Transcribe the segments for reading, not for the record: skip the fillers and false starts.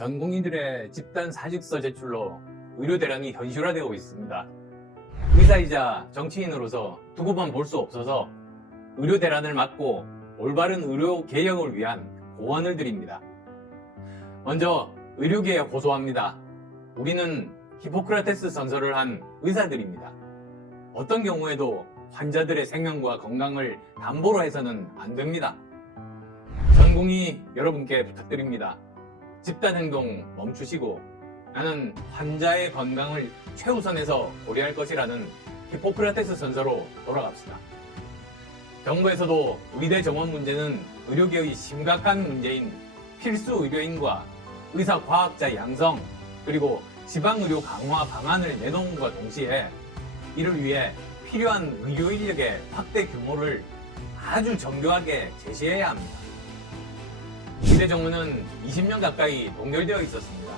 전 국민들의 집단 사직서 제출로 의료 대란이 현실화되고 있습니다. 의사이자 정치인으로서 두고 볼 수 없어서 의료 대란을 막고 올바른 의료 개혁을 위한 고언을 드립니다. 먼저 의료계에 호소합니다. 우리는 히포크라테스 선서를 한 의사들입니다. 어떤 경우에도 환자들의 생명과 건강을 담보로 해서는 안 됩니다. 전공의 여러분께 부탁드립니다. 집단행동 멈추시고 나는 환자의 건강을 최우선해서 고려할 것이라는 히포크라테스 선서로 돌아갑시다. 정부에서도 의대 정원 문제는 의료계의 심각한 문제인 필수 의료인과 의사 과학자 양성 그리고 지방의료 강화 방안을 내놓음과 동시에 이를 위해 필요한 의료 인력의 확대 규모를 아주 정교하게 제시해야 합니다. 의대 정원은 20년 가까이 동결되어 있었습니다.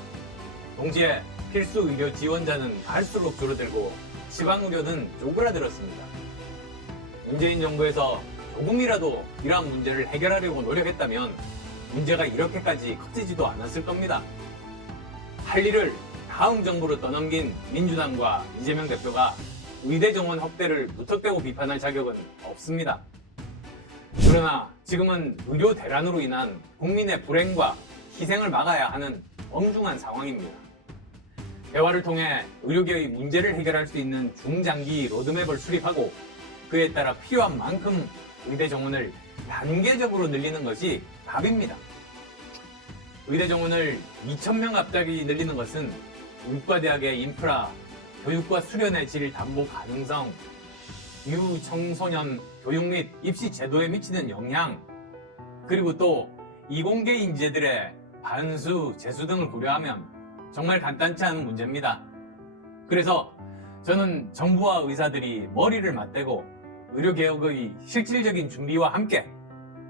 동시에 필수 의료 지원자는 갈수록 줄어들고 지방의료는 쪼그라들었습니다. 문재인 정부에서 조금이라도 이러한 문제를 해결하려고 노력했다면 문제가 이렇게까지 커지지도 않았을 겁니다. 할 일을 다음 정부로 떠넘긴 민주당과 이재명 대표가 의대 정원 확대를 무턱대고 비판할 자격은 없습니다. 그러나 지금은 의료 대란으로 인한 국민의 불행과 희생을 막아야 하는 엄중한 상황입니다. 대화를 통해 의료계의 문제를 해결할 수 있는 중장기 로드맵을 수립하고 그에 따라 필요한 만큼 의대 정원을 단계적으로 늘리는 것이 답입니다. 의대 정원을 2,000명 갑자기 늘리는 것은 의과대학의 인프라, 교육과 수련의 질 담보 가능성, 유청소년 교육 및 입시 제도에 미치는 영향, 그리고 또 이공계 인재들의 반수, 재수 등을 고려하면 정말 간단치 않은 문제입니다. 그래서 저는 정부와 의사들이 머리를 맞대고 의료개혁의 실질적인 준비와 함께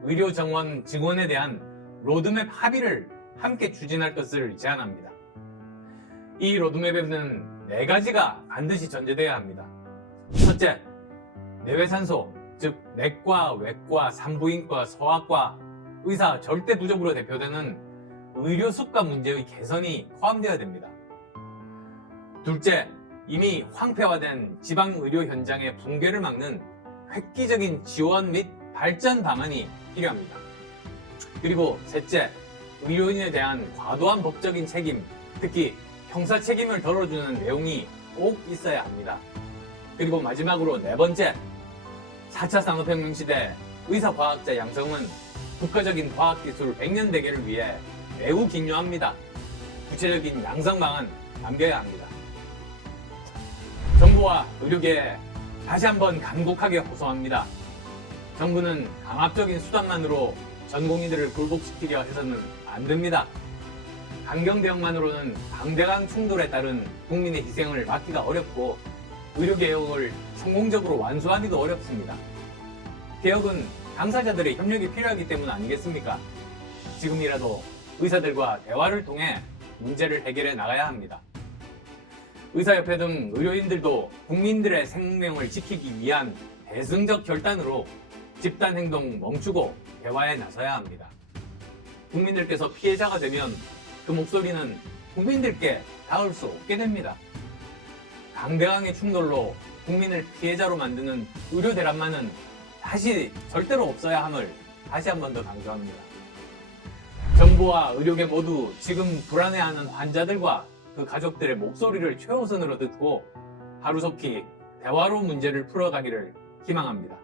의료 정원 증원에 대한 로드맵 합의를 함께 추진할 것을 제안합니다. 이 로드맵에는 4가지가 반드시 전제되어야 합니다. 첫째, 내외산소, 즉 내과, 외과, 산부인과, 소아과, 의사 절대 부족으로 대표되는 의료 수가 문제의 개선이 포함되어야 됩니다. 둘째, 이미 황폐화된 지방 의료 현장의 붕괴를 막는 획기적인 지원 및 발전 방안이 필요합니다. 그리고 셋째, 의료인에 대한 과도한 법적인 책임, 특히 형사 책임을 덜어주는 내용이 꼭 있어야 합니다. 그리고 마지막으로 4번째, 4차 산업혁명 시대 의사과학자 양성은 국가적인 과학기술 100년 대계를 위해 매우 긴요합니다. 구체적인 양성 방안 남겨야 합니다. 정부와 의료계에 다시 한번 간곡하게 호소합니다. 정부는 강압적인 수단만으로 전 국민들을 굴복시키려 해서는 안 됩니다. 강경대응만으로는 강대강 충돌에 따른 국민의 희생을 막기가 어렵고 의료개혁을 성공적으로 완수하기도 어렵습니다. 개혁은 당사자들의 협력이 필요하기 때문 아니겠습니까? 지금이라도 의사들과 대화를 통해 문제를 해결해 나가야 합니다. 의사협회 등 의료인들도 국민들의 생명을 지키기 위한 대승적 결단으로 집단행동 멈추고 대화에 나서야 합니다. 국민들께서 피해자가 되면 그 목소리는 국민들께 닿을 수 없게 됩니다. 강대강의 충돌로 국민을 피해자로 만드는 의료 대란만은 다시 절대로 없어야 함을 다시 한 번 더 강조합니다. 정부와 의료계 모두 지금 불안해하는 환자들과 그 가족들의 목소리를 최우선으로 듣고 하루속히 대화로 문제를 풀어가기를 희망합니다.